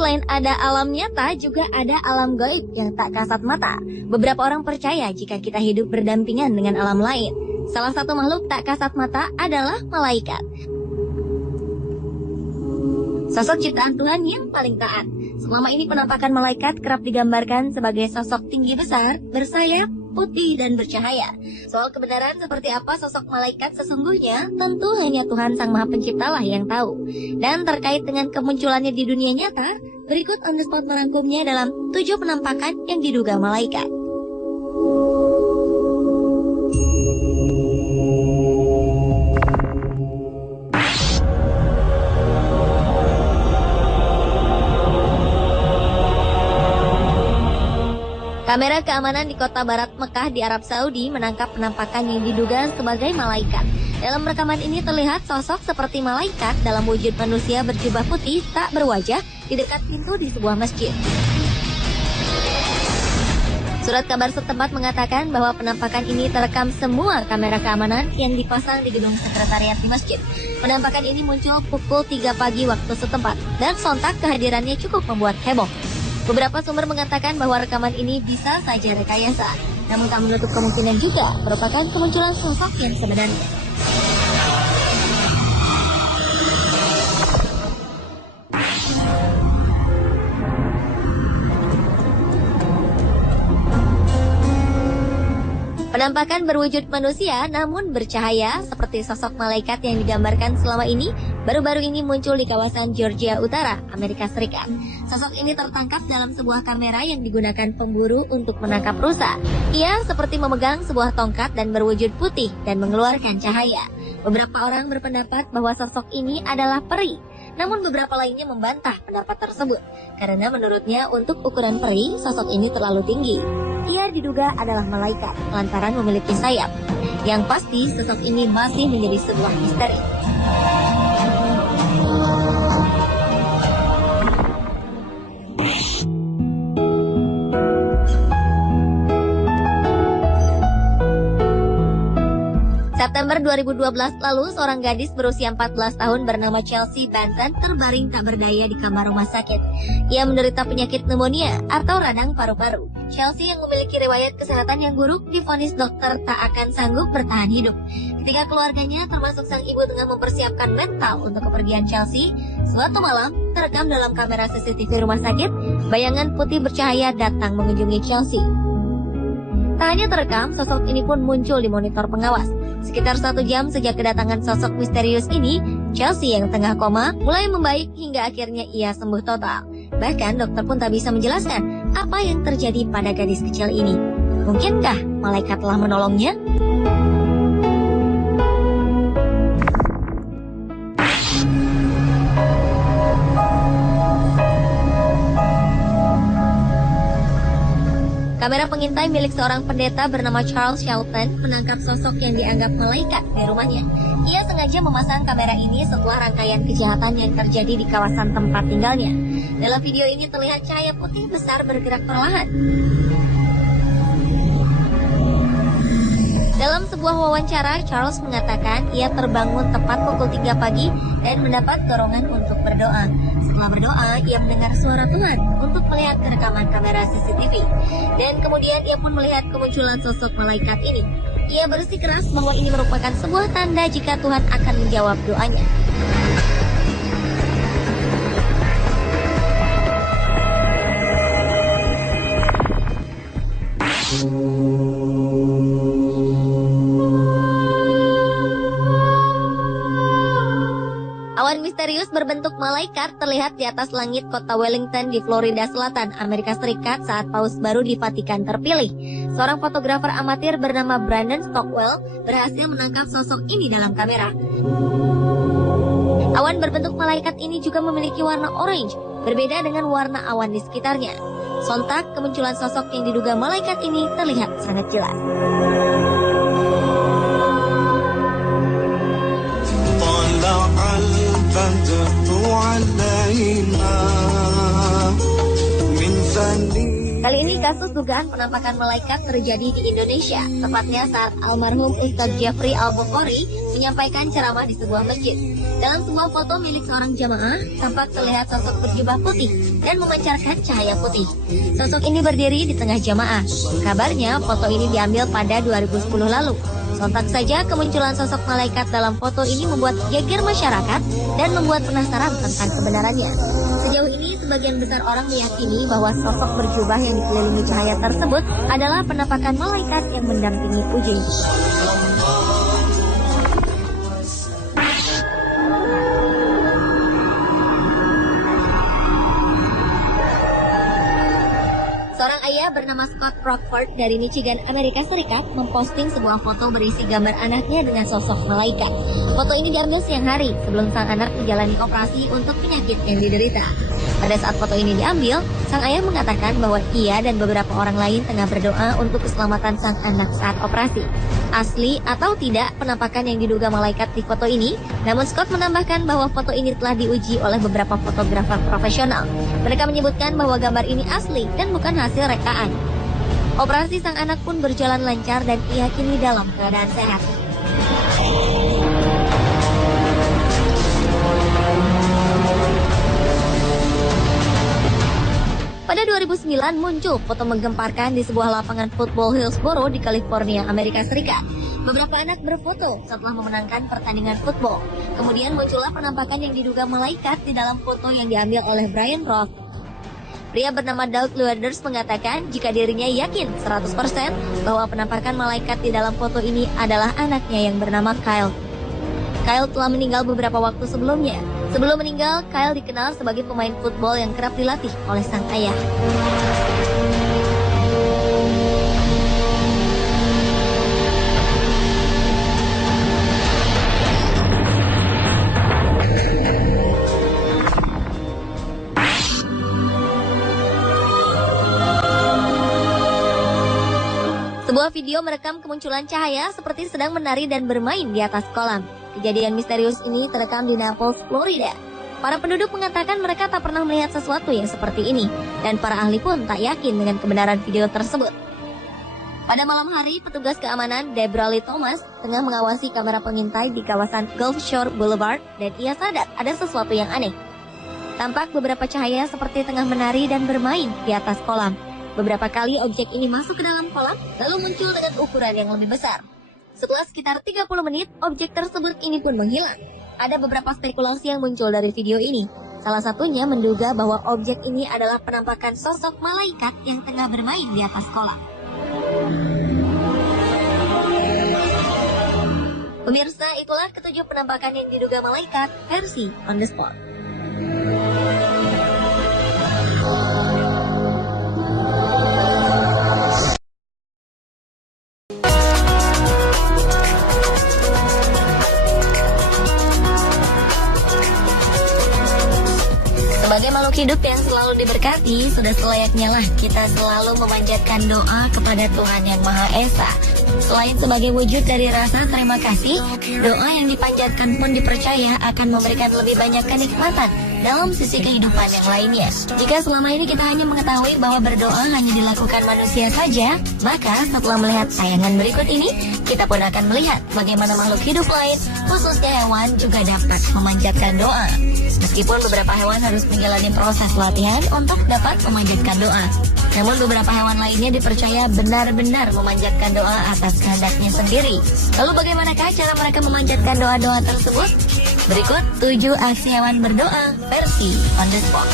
selain ada alam nyata, juga ada alam gaib yang tak kasat mata. Beberapa orang percaya jika kita hidup berdampingan dengan alam lain. Salah satu makhluk tak kasat mata adalah malaikat. Sosok ciptaan Tuhan yang paling taat. Selama ini penampakan malaikat kerap digambarkan sebagai sosok tinggi besar, bersayap, putih dan bercahaya. Soal kebenaran seperti apa sosok malaikat sesungguhnya, tentu hanya Tuhan Sang Maha Pencipta lah yang tahu. Dan terkait dengan kemunculannya di dunia nyata, berikut On The Spot merangkumnya dalam 7 penampakan yang diduga malaikat. Kamera keamanan di kota barat Mekah di Arab Saudi menangkap penampakan yang diduga sebagai malaikat. Dalam rekaman ini terlihat sosok seperti malaikat dalam wujud manusia berjubah putih tak berwajah di dekat pintu di sebuah masjid. Surat kabar setempat mengatakan bahwa penampakan ini terekam semua kamera keamanan yang dipasang di gedung sekretariat di masjid. Penampakan ini muncul pukul 3 pagi waktu setempat dan sontak kehadirannya cukup membuat heboh. Beberapa sumber mengatakan bahwa rekaman ini bisa saja rekayasa, namun tak menutup kemungkinan juga merupakan kemunculan sosok yang sebenarnya. Penampakan berwujud manusia namun bercahaya seperti sosok malaikat yang digambarkan selama ini baru-baru ini muncul di kawasan Georgia Utara, Amerika Serikat. Sosok ini tertangkap dalam sebuah kamera yang digunakan pemburu untuk menangkap rusa. Ia seperti memegang sebuah tongkat dan berwujud putih dan mengeluarkan cahaya. Beberapa orang berpendapat bahwa sosok ini adalah peri. Namun beberapa lainnya membantah pendapat tersebut karena menurutnya untuk ukuran peri, sosok ini terlalu tinggi. Ia diduga adalah malaikat lantaran memiliki sayap. Yang pasti sosok ini masih menjadi sebuah misteri. September 2012 lalu, seorang gadis berusia 14 tahun bernama Chelsea Benton terbaring tak berdaya di kamar rumah sakit. Ia menderita penyakit pneumonia atau radang paru-paru. Chelsea yang memiliki riwayat kesehatan yang buruk divonis dokter tak akan sanggup bertahan hidup. Ketika keluarganya termasuk sang ibu tengah mempersiapkan mental untuk kepergian Chelsea, suatu malam terekam dalam kamera CCTV rumah sakit, bayangan putih bercahaya datang mengunjungi Chelsea. Tak hanya terekam, sosok ini pun muncul di monitor pengawas. Sekitar 1 jam sejak kedatangan sosok misterius ini, Chelsea yang tengah koma mulai membaik hingga akhirnya ia sembuh total. Bahkan dokter pun tak bisa menjelaskan apa yang terjadi pada gadis kecil ini. Mungkinkah malaikat telah menolongnya? Kamera pengintai milik seorang pendeta bernama Charles Shelton menangkap sosok yang dianggap malaikat di rumahnya. Ia sengaja memasang kamera ini setelah rangkaian kejahatan yang terjadi di kawasan tempat tinggalnya. Dalam video ini terlihat cahaya putih besar bergerak perlahan. Dalam sebuah wawancara, Charles mengatakan ia terbangun tepat pukul 3 pagi dan mendapat dorongan untuk berdoa. Setelah berdoa, ia mendengar suara Tuhan untuk melihat rekaman kamera CCTV. Dan kemudian ia pun melihat kemunculan sosok malaikat ini. Ia bersikeras bahwa ini merupakan sebuah tanda jika Tuhan akan menjawab doanya. Awan misterius berbentuk malaikat terlihat di atas langit kota Wellington di Florida Selatan, Amerika Serikat saat paus baru di Vatikan terpilih. Seorang fotografer amatir bernama Brandon Stockwell berhasil menangkap sosok ini dalam kamera. Awan berbentuk malaikat ini juga memiliki warna orange, berbeda dengan warna awan di sekitarnya. Sontak, kemunculan sosok yang diduga malaikat ini terlihat sangat jelas. Kali ini kasus dugaan penampakan malaikat terjadi di Indonesia, tepatnya saat almarhum Ustadz Jeffrey Al-Bukhari menyampaikan ceramah di sebuah masjid. Dalam sebuah foto milik seorang jamaah, tampak terlihat sosok berjubah putih dan memancarkan cahaya putih. Sosok ini berdiri di tengah jamaah. Kabarnya foto ini diambil pada 2010 lalu. Sontak saja kemunculan sosok malaikat dalam foto ini membuat geger masyarakat dan membuat penasaran tentang kebenarannya. Sejauh ini, sebagian besar orang meyakini bahwa sosok berjubah yang dikelilingi cahaya tersebut adalah penampakan malaikat yang mendampingi Uji. Seorang ayah bernama Scott Rockford dari Michigan, Amerika Serikat, memposting sebuah foto berisi gambar anaknya dengan sosok malaikat. Foto ini diambil siang hari sebelum sang anak menjalani operasi untuk penyakit yang diderita. Pada saat foto ini diambil, sang ayah mengatakan bahwa ia dan beberapa orang lain tengah berdoa untuk keselamatan sang anak saat operasi. Asli atau tidak penampakan yang diduga malaikat di foto ini, namun Scott menambahkan bahwa foto ini telah diuji oleh beberapa fotografer profesional. Mereka menyebutkan bahwa gambar ini asli dan bukan hasil rekaan. Operasi sang anak pun berjalan lancar dan ia kini dalam keadaan sehat. Pada 2009 muncul foto menggemparkan di sebuah lapangan football Hillsboro di California, Amerika Serikat. Beberapa anak berfoto setelah memenangkan pertandingan football. Kemudian muncullah penampakan yang diduga malaikat di dalam foto yang diambil oleh Brian Roth. Pria bernama Doug Lueders mengatakan jika dirinya yakin 100% bahwa penampakan malaikat di dalam foto ini adalah anaknya yang bernama Kyle. Kyle telah meninggal beberapa waktu sebelumnya. Sebelum meninggal, Kyle dikenal sebagai pemain football yang kerap dilatih oleh sang ayah. Sebuah video merekam kemunculan cahaya seperti sedang menari dan bermain di atas kolam. Kejadian misterius ini terekam di Naples, Florida. Para penduduk mengatakan mereka tak pernah melihat sesuatu yang seperti ini, dan para ahli pun tak yakin dengan kebenaran video tersebut. Pada malam hari, petugas keamanan Deborah Lee Thomas tengah mengawasi kamera pengintai di kawasan Gulf Shore Boulevard, dan ia sadar ada sesuatu yang aneh. Tampak beberapa cahaya seperti tengah menari dan bermain di atas kolam. Beberapa kali objek ini masuk ke dalam kolam, lalu muncul dengan ukuran yang lebih besar. Setelah sekitar 30 menit, objek tersebut ini pun menghilang. Ada beberapa spekulasi yang muncul dari video ini. Salah satunya menduga bahwa objek ini adalah penampakan sosok malaikat yang tengah bermain di atas kolam. Pemirsa, itulah ketujuh penampakan yang diduga malaikat versi On The Spot. Sebagai makhluk hidup yang selalu diberkati, sudah selayaknya lah kita selalu memanjatkan doa kepada Tuhan Yang Maha Esa. Selain sebagai wujud dari rasa terima kasih, doa yang dipanjatkan pun dipercaya akan memberikan lebih banyak kenikmatan dalam sisi kehidupan yang lainnya. Jika selama ini kita hanya mengetahui bahwa berdoa hanya dilakukan manusia saja, maka setelah melihat tayangan berikut ini, kita pun akan melihat bagaimana makhluk hidup lain, khususnya hewan, juga dapat memanjatkan doa. Meskipun beberapa hewan harus menjalani proses latihan untuk dapat memanjatkan doa, namun beberapa hewan lainnya dipercaya benar-benar memanjatkan doa atas kehendaknya sendiri. Lalu bagaimanakah cara mereka memanjatkan doa-doa tersebut? Berikut 7 aksi hewan berdoa versi On The Spot.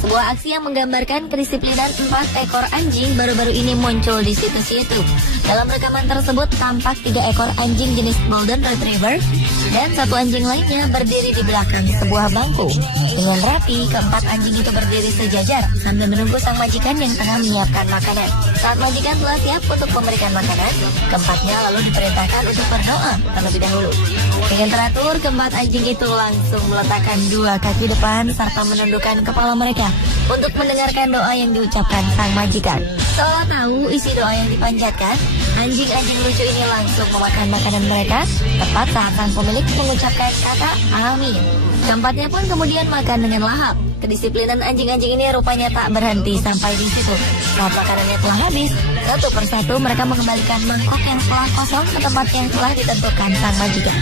Sebuah aksi yang menggambarkan kedisiplinan 4 ekor anjing baru-baru ini muncul di situs YouTube. Dalam rekaman tersebut tampak 3 ekor anjing jenis Golden Retriever dan 1 anjing lainnya berdiri di belakang sebuah bangku. Dengan rapi, keempat anjing itu berdiri sejajar sambil menunggu sang majikan yang tengah menyiapkan makanan. Saat majikan telah siap untuk memberikan makanan, keempatnya lalu diperintahkan untuk berdoa terlebih dahulu. Dengan teratur, keempat anjing itu langsung meletakkan 2 kaki depan serta menundukkan kepala mereka untuk mendengarkan doa yang diucapkan sang majikan. Seolah tahu isi doa yang dipanjatkan, anjing-anjing lucu ini langsung memakan makanan mereka tepat saat sang pemilik mengucapkan kata amin. Keempatnya pun kemudian makan dengan lahap. Kedisiplinan anjing-anjing ini rupanya tak berhenti sampai di situ. Saat makanannya telah habis, satu persatu mereka mengembalikan mangkok yang telah kosong ke tempat yang telah ditentukan sang majikan.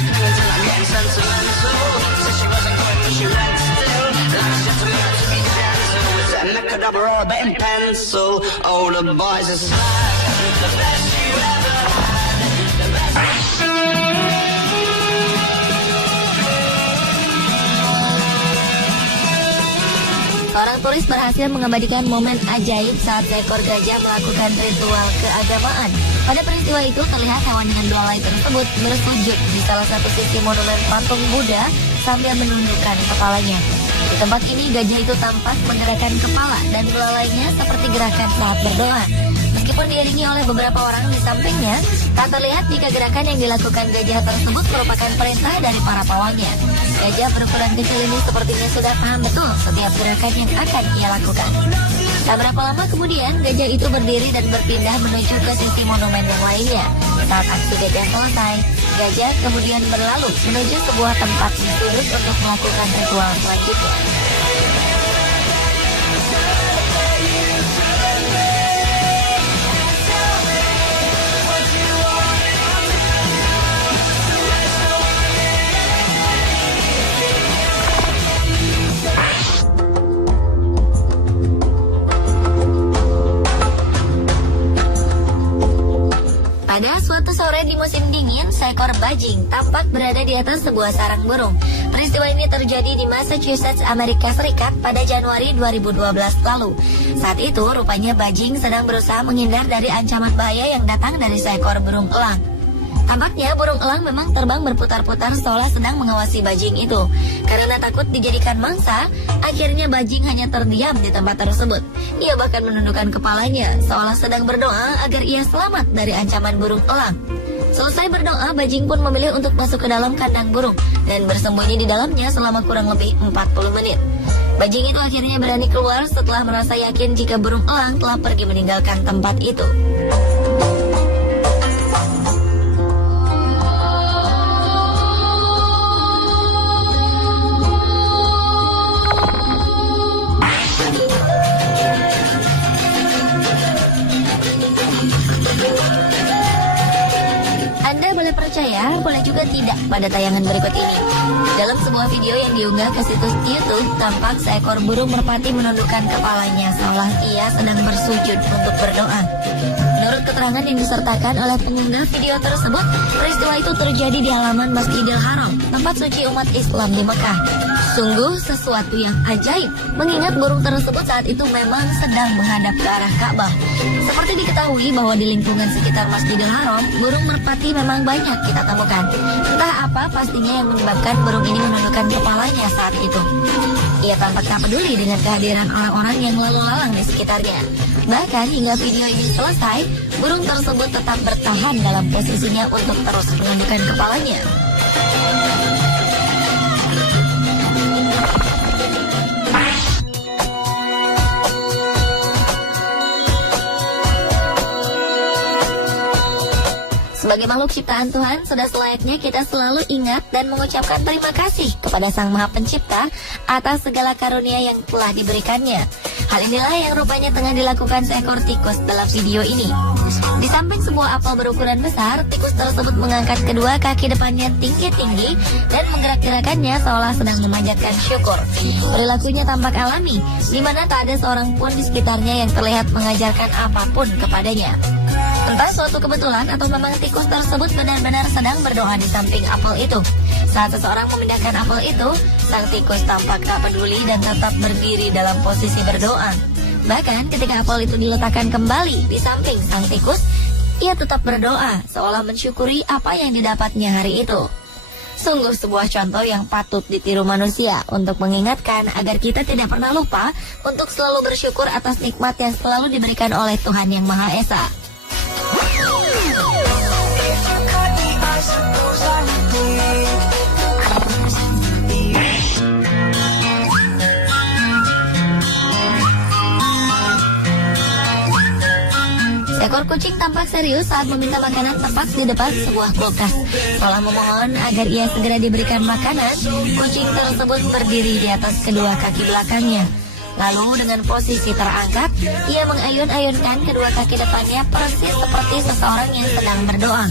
Seorang turis berhasil mengabadikan momen ajaib saat seekor gajah melakukan ritual keagamaan. Pada peristiwa itu terlihat hewan dengan belalai tersebut bersujud di salah satu sisi monumen patung Buddha sambil menundukkan kepalanya. Di tempat ini gajah itu tampak menggerakkan kepala dan belalainya seperti gerakan saat berdoa. Meskipun diiringi oleh beberapa orang di sampingnya, tak terlihat jika gerakan yang dilakukan gajah tersebut merupakan perintah dari para pawangnya. Gajah berukuran kecil ini sepertinya sudah paham betul setiap gerakan yang akan ia lakukan. Tak berapa lama kemudian, gajah itu berdiri dan berpindah menuju ke sisi monumen yang lainnya. Saat aksi gajah selesai, gajah kemudian berlalu menuju sebuah tempat khusus untuk melakukan ritual selanjutnya. Pada suatu sore di musim dingin, seekor bajing tampak berada di atas sebuah sarang burung. Peristiwa ini terjadi di Massachusetts, Amerika Serikat pada Januari 2012 lalu. Saat itu, rupanya bajing sedang berusaha menghindar dari ancaman bahaya yang datang dari seekor burung elang. Tampaknya burung elang memang terbang berputar-putar seolah sedang mengawasi bajing itu. Karena takut dijadikan mangsa, akhirnya bajing hanya terdiam di tempat tersebut. Ia bahkan menundukkan kepalanya seolah sedang berdoa agar ia selamat dari ancaman burung elang. Selesai berdoa, bajing pun memilih untuk masuk ke dalam kandang burung dan bersembunyi di dalamnya selama kurang lebih 40 menit. Bajing itu akhirnya berani keluar setelah merasa yakin jika burung elang telah pergi meninggalkan tempat itu. Anda boleh percaya, boleh juga tidak pada tayangan berikut ini. Dalam sebuah video yang diunggah ke situs YouTube, tampak seekor burung merpati menundukkan kepalanya seolah ia sedang bersujud untuk berdoa. Menurut keterangan yang disertakan oleh pengunggah video tersebut, peristiwa itu terjadi di halaman Masjidil Haram, tempat suci umat Islam di Mekah. Sungguh sesuatu yang ajaib, mengingat burung tersebut saat itu memang sedang menghadap ke arah Ka'bah. Seperti diketahui bahwa di lingkungan sekitar Masjidil Haram, burung merpati memang banyak kita temukan. Entah apa pastinya yang menyebabkan burung ini menundukkan kepalanya saat itu. Ia tampak tak peduli dengan kehadiran orang-orang yang lalu lalang di sekitarnya. Bahkan hingga video ini selesai, burung tersebut tetap bertahan dalam posisinya untuk terus menundukkan kepalanya. Sebagai makhluk ciptaan Tuhan, sudah selayaknya kita selalu ingat dan mengucapkan terima kasih kepada Sang Maha Pencipta atas segala karunia yang telah diberikannya. Hal inilah yang rupanya tengah dilakukan seekor tikus dalam video ini. Di samping sebuah apel berukuran besar, tikus tersebut mengangkat kedua kaki depannya tinggi-tinggi dan menggerak-gerakannya seolah sedang memanjatkan syukur. Perilakunya tampak alami, di mana tak ada seorang pun di sekitarnya yang terlihat mengajarkan apapun kepadanya. Entah suatu kebetulan atau memang tikus tersebut benar-benar sedang berdoa di samping apel itu. Saat seseorang memindahkan apel itu, sang tikus tampak tak peduli dan tetap berdiri dalam posisi berdoa. Bahkan ketika apel itu diletakkan kembali di samping sang tikus, ia tetap berdoa seolah mensyukuri apa yang didapatnya hari itu. Sungguh sebuah contoh yang patut ditiru manusia untuk mengingatkan agar kita tidak pernah lupa untuk selalu bersyukur atas nikmat yang selalu diberikan oleh Tuhan Yang Maha Esa. kucing tampak serius saat meminta makanan tepat di depan sebuah kulkas. Setelah memohon agar ia segera diberikan makanan, kucing tersebut berdiri di atas kedua kaki belakangnya. Lalu dengan posisi terangkat, ia mengayun-ayunkan kedua kaki depannya persis seperti seseorang yang sedang berdoa.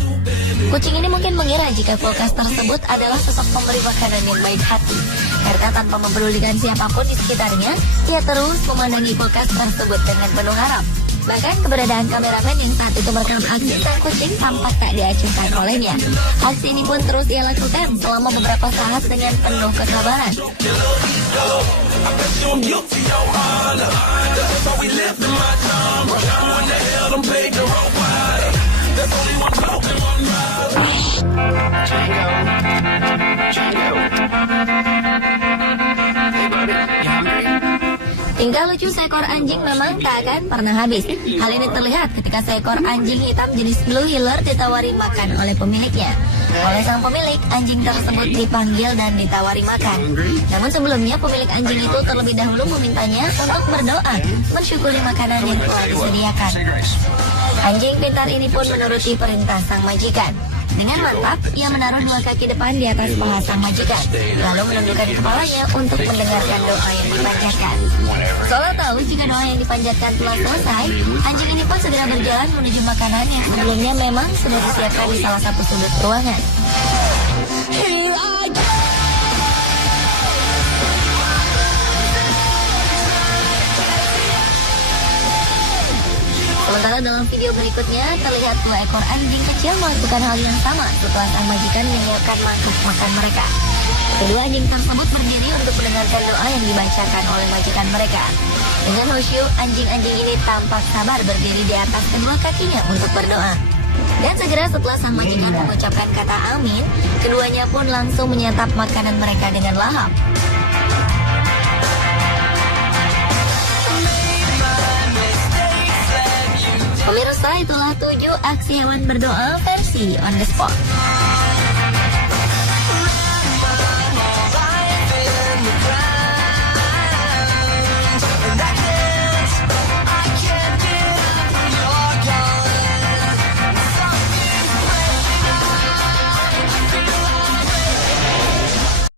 Kucing ini mungkin mengira jika kulkas tersebut adalah sosok pemberi makanan yang baik hati. Karena tanpa mempedulikan siapapun di sekitarnya, ia terus memandangi kulkas tersebut dengan penuh harap. Bahkan keberadaan kameramen yang saat itu merekam aksi sang kucing tampak tak diacuhkan olehnya. Aksi ini pun terus ia lakukan selama beberapa saat dengan penuh kesabaran. Tingkah lucu seekor anjing memang tak akan pernah habis. Hal ini terlihat ketika seekor anjing hitam jenis Blue Heeler ditawari makan oleh pemiliknya. Oleh sang pemilik, anjing tersebut dipanggil dan ditawari makan. Namun sebelumnya pemilik anjing itu terlebih dahulu memintanya untuk berdoa, mensyukuri makanan yang telah disediakan. Anjing pintar ini pun menuruti perintah sang majikan. Dengan mantap, ia menaruh dua kaki depan di atas paha sang majikan, lalu menundukkan kepalanya untuk mendengarkan doa yang dipanjatkan. Seolah tahu jika doa yang dipanjatkan telah selesai, anjing ini pun segera berjalan menuju makanan yang sebelumnya memang sudah disiapkan di salah satu sudut ruangan. Sementara dalam video berikutnya terlihat dua ekor anjing kecil melakukan hal yang sama setelah sang majikan menyiapkan mangkuk makan mereka. Kedua anjing tersebut berdiri untuk mendengarkan doa yang dibacakan oleh majikan mereka. Dengan khusyuk, anjing-anjing ini tampak sabar berdiri di atas kedua kakinya untuk berdoa. Dan segera setelah sang majikan mengucapkan kata amin, keduanya pun langsung menyantap makanan mereka dengan lahap. Pemirsa, itulah 7 aksi hewan berdoa versi on the spot.